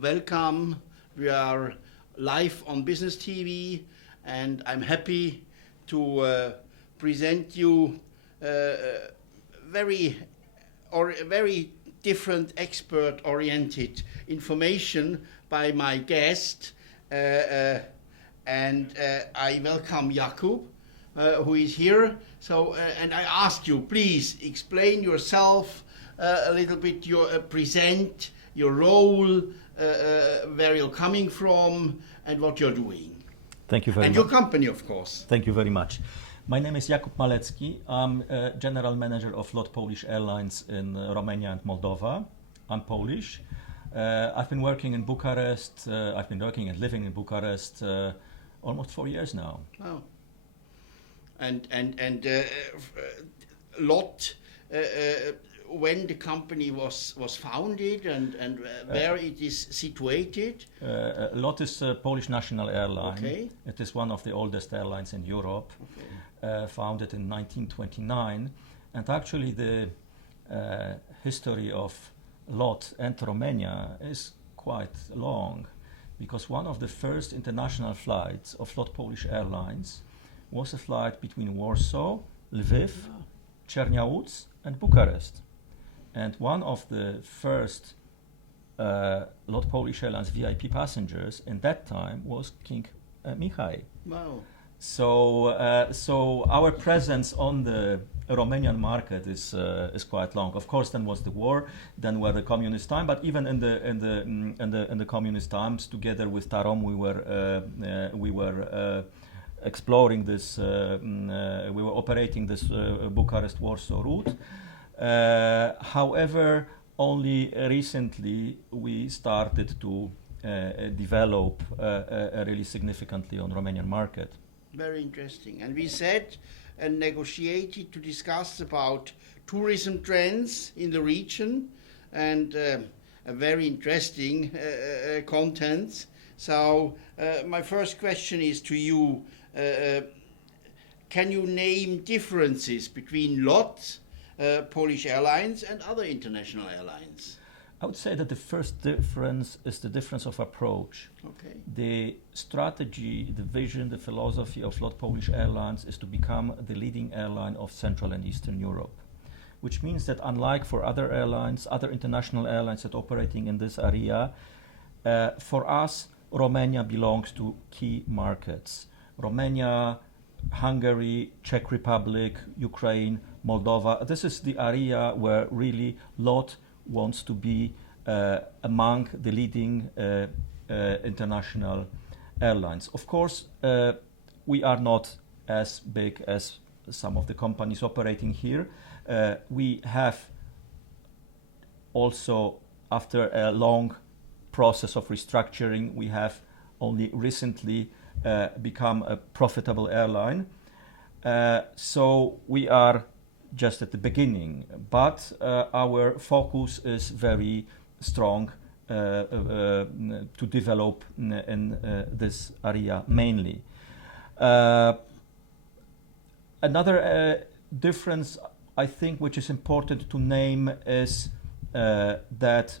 welcome. We are live on Business TV, and I'm happy to present you very very different expert-oriented information by my guest, and I welcome Jakub, who is here. So, and I ask you, please explain yourself a little bit. Present your role, where you're coming from, and what you're doing. Thank you very much. And your company, of course. Thank you very much. My name is Jakub Malecki. I'm General Manager of LOT Polish Airlines in Romania and Moldova. I'm Polish. I've been working in Bucharest. I've been working and living in Bucharest almost 4 years now. Oh. And LOT, when the company was founded and where it is situated? LOT is a Polish national airline. Okay. It is one of the oldest airlines in Europe, founded in 1929. And actually the history of LOT and Romania is quite long, because one of the first international flights of LOT Polish Airlines was a flight between Warsaw, Lviv, Czerniałuc and Bucharest. And one of the first LOT Polish Airlines VIP passengers in that time was King Mihai. Wow. So our presence on the Romanian market is quite long. Of course, then was the war, then were the communist time. But even in the communist times, together with Tarom, we were exploring this. We were operating this Bucharest-Warsaw route. However, only recently we started to develop really significantly on Romanian market. Very interesting. And we sat and negotiated to discuss about tourism trends in the region, and a very interesting content. So my first question is to you. Can you name differences between LOT, Polish Airlines, and other international airlines? I would say that the first difference is the difference of approach. Okay. The strategy, the vision, the philosophy of LOT Polish Airlines is to become the leading airline of Central and Eastern Europe, which means that unlike for other airlines, other international airlines that are operating in this area, for us, Romania belongs to key markets. Romania, Hungary, Czech Republic, Ukraine, Moldova. This is the area where really LOT wants to be among the leading international airlines. Of course, we are not as big as some of the companies operating here. We have also, after a long process of restructuring, we have only recently become a profitable airline. So we are just at the beginning, but our focus is very strong to develop in this area mainly. Another difference, I think, which is important to name is that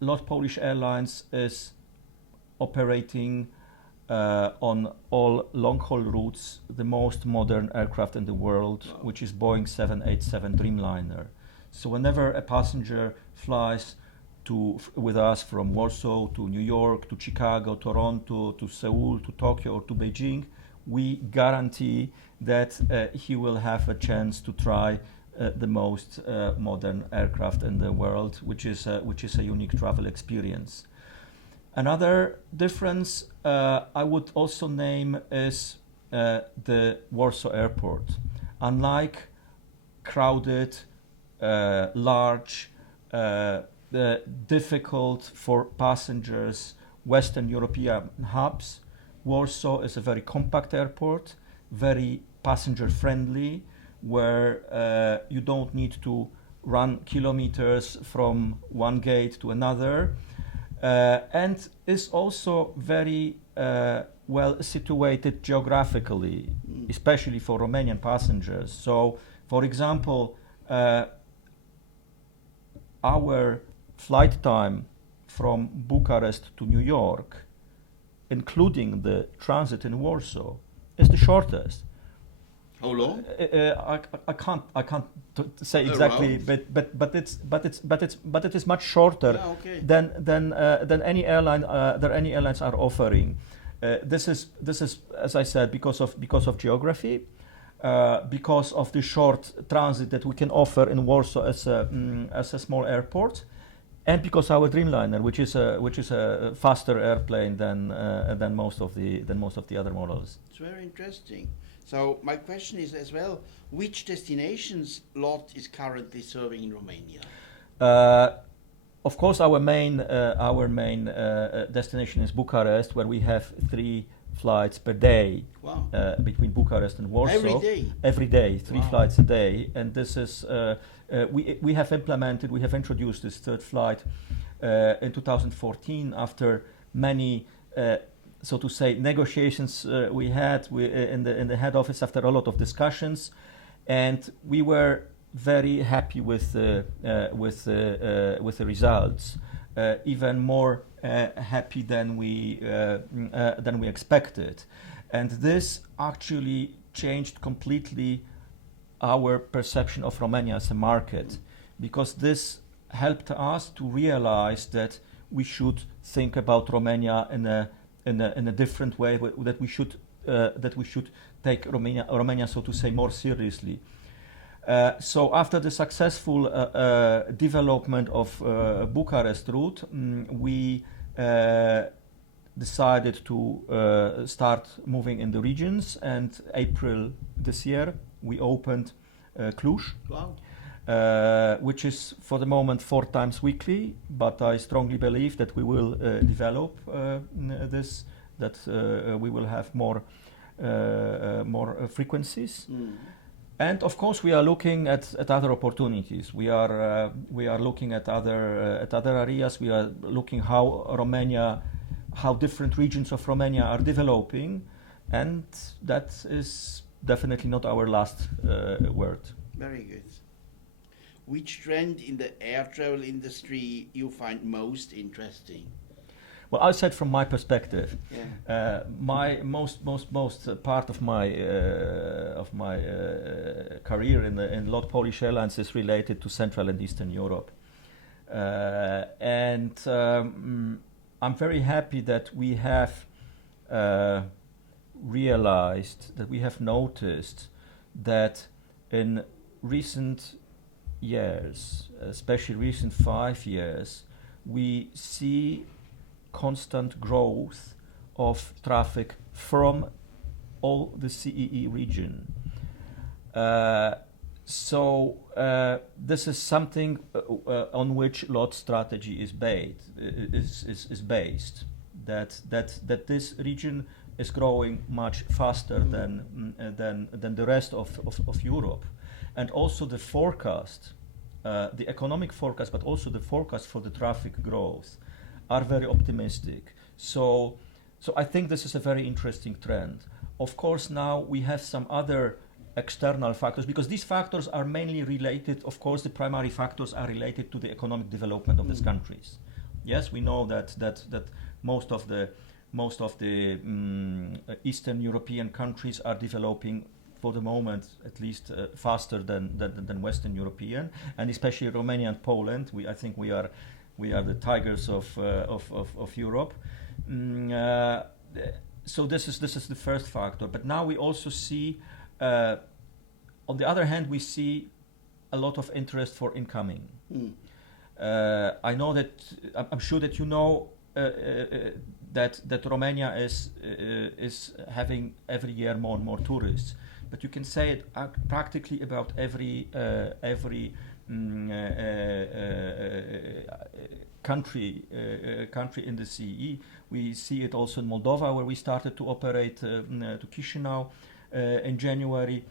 LOT Polish Airlines is operating on all long-haul routes the most modern aircraft in the world, which is Boeing 787 Dreamliner. So whenever a passenger flies with us from Warsaw to New York, to Chicago, Toronto, to Seoul, to Tokyo, or to Beijing, we guarantee that he will have a chance to try the most modern aircraft in the world, which is a unique travel experience. Another difference I would also name is the Warsaw Airport. Unlike crowded, large, difficult for passengers Western European hubs, Warsaw is a very compact airport, very passenger friendly, where you don't need to run kilometers from one gate to another. And is also very well situated geographically, especially for Romanian passengers. So, for example, our flight time from Bucharest to New York, including the transit in Warsaw, is the shortest. How long? I can't say exactly, but it is much shorter than any airlines are offering. This is, as I said, because of geography, because of the short transit that we can offer in Warsaw as a small airport, and because our Dreamliner, which is a faster airplane than most of the other models. It's very interesting. So my question is as well, which destinations LOT is currently serving in Romania? Of course, our main destination is Bucharest, where we have 3 flights per day. Wow. Between Bucharest and Warsaw. Every day? Every day, 3 flights a day. And this is, we have introduced this 3rd flight in 2014 after many, so to say, negotiations we had in the head office, after a lot of discussions. And we were very happy with the results, even more happy than we expected, and this actually changed completely our perception of Romania as a market, because this helped us to realize that we should think about Romania in a different way, that we should take Romania, so to say, more seriously. So after the successful development of Bucharest route, we decided to start moving in the regions, and April this year we opened Cluj. Wow. Which is for the moment 4 times weekly, but I strongly believe that we will develop this, that we will have more frequencies. And of course, we are looking at other opportunities. We are looking at other areas. We are looking how different regions of Romania are developing, and that is definitely not our last word. Very good. Which trend in the air travel industry you find most interesting? Well, I said from my perspective, yeah. My most part of my career in LOT Polish Airlines is related to Central and Eastern Europe, and I'm very happy that we have realized, that we have noticed that in recent years, especially recent 5 years, we see constant growth of traffic from all the CEE region. So this is something on which LOT strategy is based. That this region is growing much faster than the rest of Europe, and also the forecast, the economic forecast, but also the forecast for the traffic growth are very optimistic. So I think this is a very interesting trend. Of course, now we have some other external factors, because these factors are mainly related, of course, the primary factors are related to the economic development of these countries. Yes, we know that most of the Eastern European countries are developing, for the moment at least, faster than Western European, and especially Romania and Poland. I think we are the tigers of Europe. So this is the first factor. But now we also see, on the other hand, we see a lot of interest for incoming. I know that I'm sure that you know that Romania is having every year more and more tourists. But you can say it practically about every country in the CE. We see it also in Moldova, where we started to operate to Chisinau in January.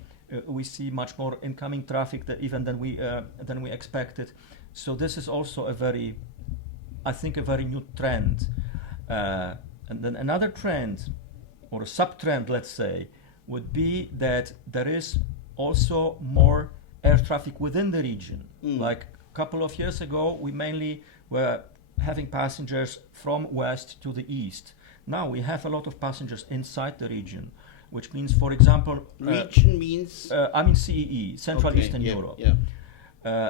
We see much more incoming traffic than we expected. So this is also a very new trend. And then another trend, or a sub-trend, let's say, would be that there is also more air traffic within the region. Like a couple of years ago, we mainly were having passengers from west to the east. Now we have a lot of passengers inside the region, which means, for example, region means I mean CEE, Central Eastern yeah, Europe. Yeah.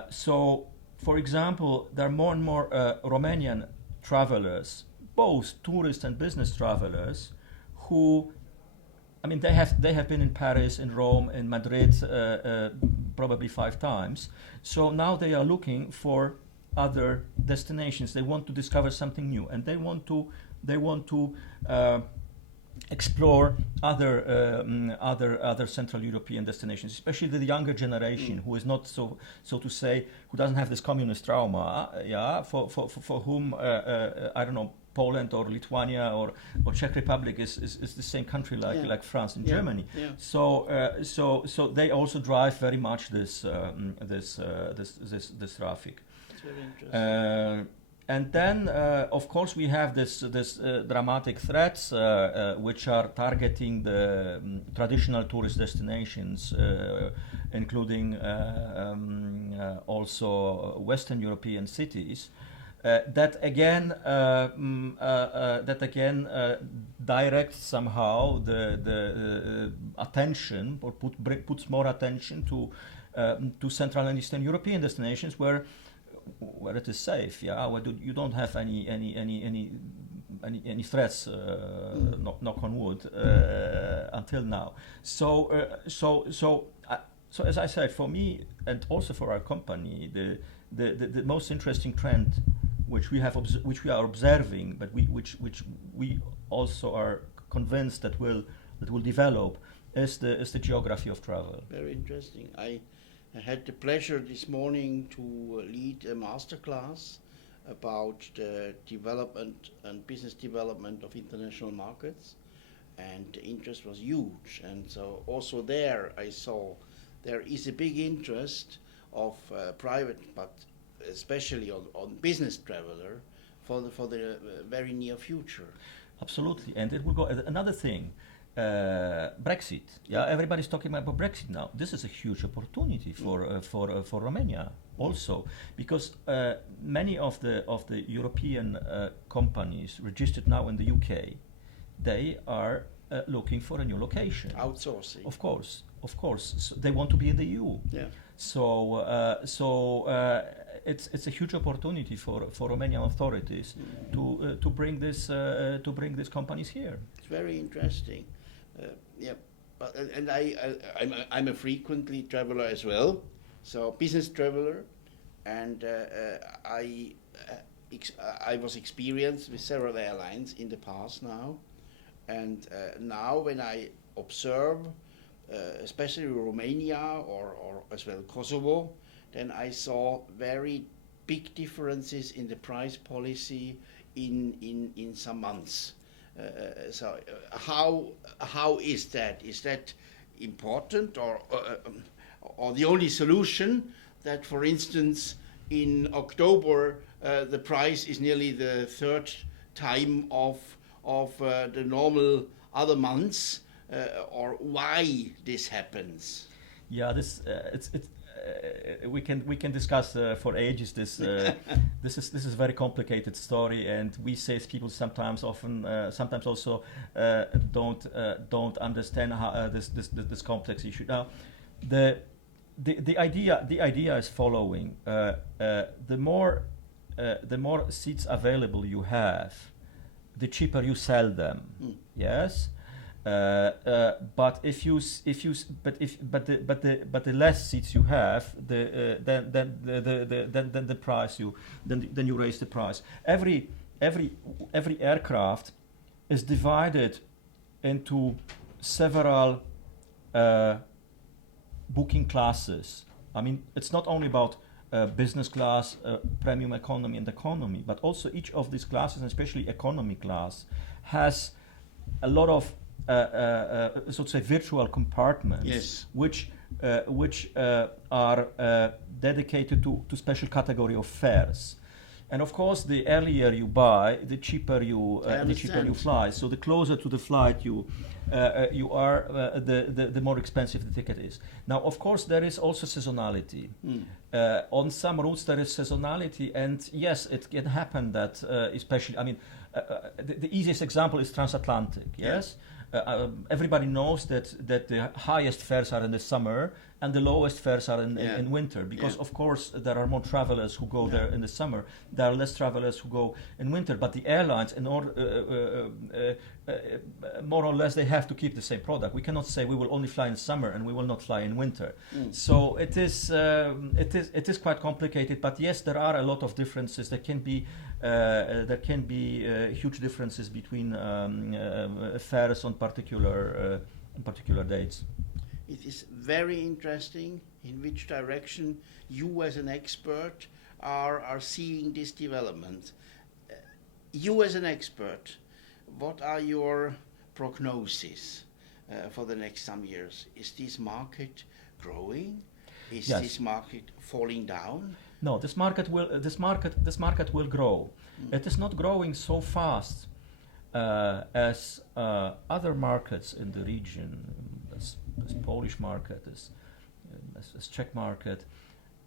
So, for example, there are more and more Romanian travelers, both tourist and business travelers, who, I mean, they have been in Paris, in Rome, in Madrid, probably 5 times. So now they are looking for other destinations. They want to discover something new, and they want to explore other Central European destinations, especially the younger generation who is not so to say, who doesn't have this communist trauma. For whom I don't know, Poland or Lithuania or Czech Republic is the same country like France and Germany. Yeah. So they also drive very much this traffic. It's very interesting. And then, of course, we have this dramatic threats which are targeting the traditional tourist destinations, including also Western European cities. That again directs somehow the attention, or puts more attention to Central and Eastern European destinations where it is safe, where you don't have any threats, knock on wood, until now. So as I said, for me and also for our company, the most interesting trend which we are observing, but which we also are convinced that will develop, is the geography of travel. Very interesting. I had the pleasure this morning to lead a masterclass about the development and business development of international markets, and the interest was huge. And so also there I saw there is a big interest of private, but especially on business traveler for the very near future. Absolutely, and it will go. Another thing. Brexit. Everybody's talking about Brexit now. This is a huge opportunity for Romania also, because many of the European companies registered now in the UK, they are looking for a new location. Outsourcing. Of course. So they want to be in the EU. Yeah. So it's a huge opportunity for Romanian authorities to bring these companies here. It's very interesting. But I'm a frequently traveler as well, so business traveler, and I was experienced with several airlines in the past now, and now when I observe, especially Romania or as well Kosovo, then I saw very big differences in the price policy in some months. So how is that? Is that important, or the only solution that, for instance, in October the price is nearly the third time of the normal other months, or why this happens? Yeah, this we can discuss for ages. This is a very complicated story, and we sales people sometimes also don't understand how this complex issue. Now, the idea is following: the more seats available you have, the cheaper you sell them. Yes. But the less seats you have, then the price you raise the price. Every aircraft is divided into several booking classes. I mean, it's not only about business class, premium economy, and economy, but also each of these classes, and especially economy class, has a lot of so to say virtual compartments, yes, which are dedicated to special category of fares, And of course, the earlier you buy, the cheaper you fly. So the closer to the flight you are, the more expensive the ticket is. Now, of course, there is also seasonality. On some routes there is seasonality, and yes, it can happen that, especially, I mean, the easiest example is transatlantic. Yes. Everybody knows that the highest fares are in the summer and the lowest fares are in winter, because of course there are more travelers who go there in the summer. There are less travelers who go in winter, but the airlines, in order more or less, they have to keep the same product. We cannot say we will only fly in summer and we will not fly in winter. So it is quite complicated. But yes, there are a lot of differences. There can be huge differences between fares on particular dates. It is very interesting in which direction you as an expert are seeing this development. You as an expert, what are your prognoses for the next some years? Is this market growing? Is this market falling down? No, this market will grow. It is not growing so fast as other markets in the region, as Polish market, as Czech market,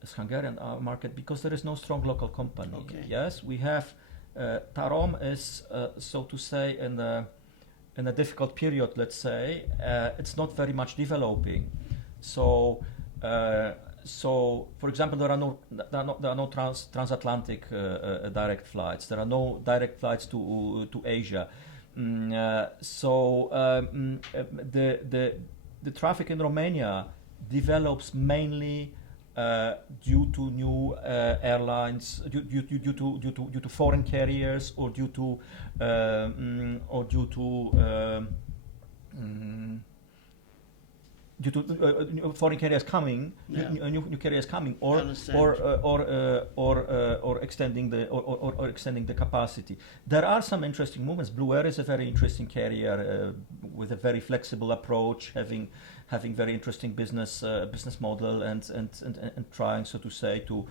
as Hungarian market, because there is no strong local company. Okay. Yes, we have Tarom is so to say in a difficult period. Let's say it's not very much developing. So, for example, there are no transatlantic direct flights. There are no direct flights to Asia. The traffic in Romania develops mainly due to new airlines, due to foreign carriers, or due to foreign carriers coming, new carriers coming, or extending the capacity. There are some interesting movements. Blue Air is a very interesting carrier with a very flexible approach, having very interesting business model and trying, so to say, to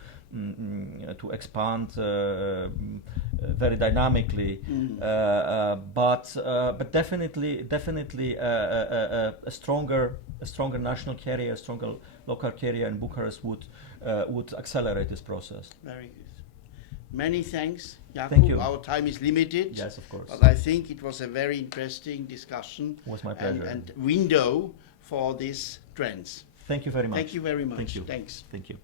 expand very dynamically. But definitely a stronger national carrier, a stronger local carrier in Bucharest would accelerate this process. Very good. Many thanks, Jakub. Thank you. Our time is limited. Yes, of course. But I think it was a very interesting discussion. It was my pleasure. And window for these trends. Thank you very much. Thank you very much. Thank you. Thanks. Thank you.